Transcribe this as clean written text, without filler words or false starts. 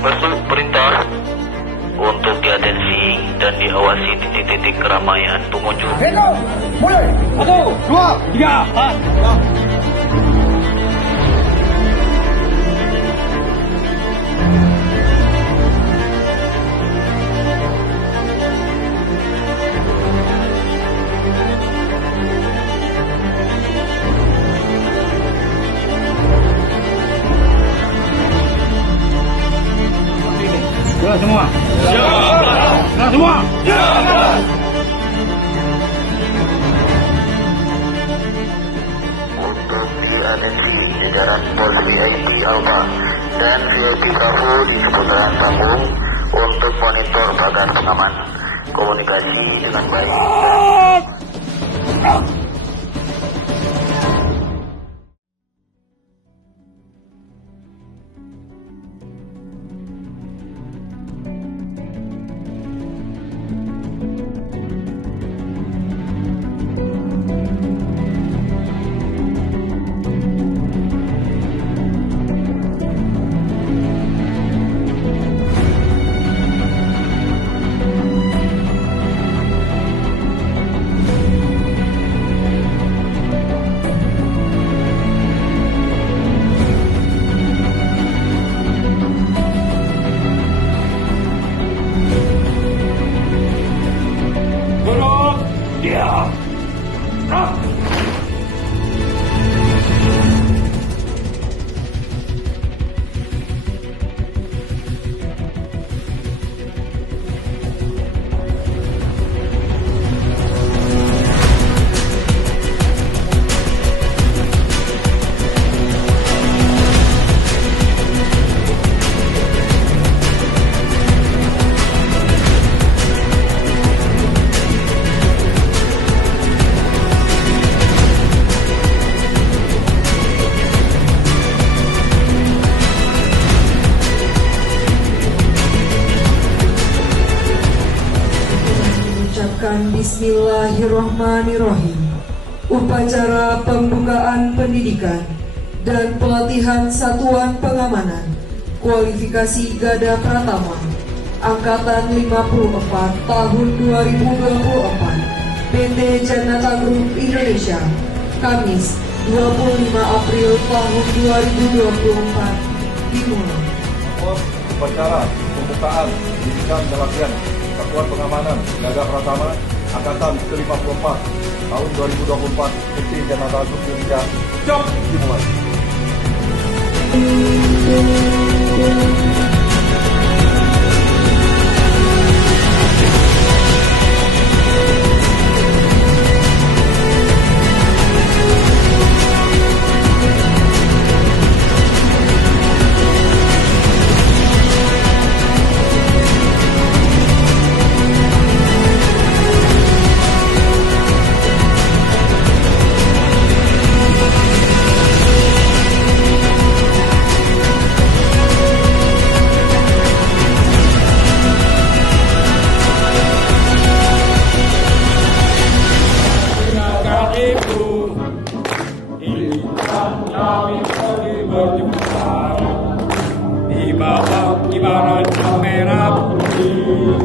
Masuk perintah untuk diatensi dan diawasi di titik-titik keramaian pengunjung. Hitung, mulai. 1, 2, 3, 4. Sudah semua? Sudah semua? Untuk diatensi jajaran pos VIP Alpha dan VIP Bravo di seputaran panggung untuk monitor bagan pengaman komunikasi dengan baik. Bismillahirrahmanirrahim. Upacara pembukaan pendidikan dan pelatihan Satuan Pengamanan Kualifikasi Gada Pratama Angkatan 54 tahun 2024 PT Janata Group Indonesia, Kamis 25 April tahun 2024 dimulai. Upacara pembukaan pendidikan dan latihan Satuan Pengamanan Gada Pratama Angkatan ke-54 tahun 2024 PT Janata Group Indonesia dimulai. Di bawah ibarat merah putih.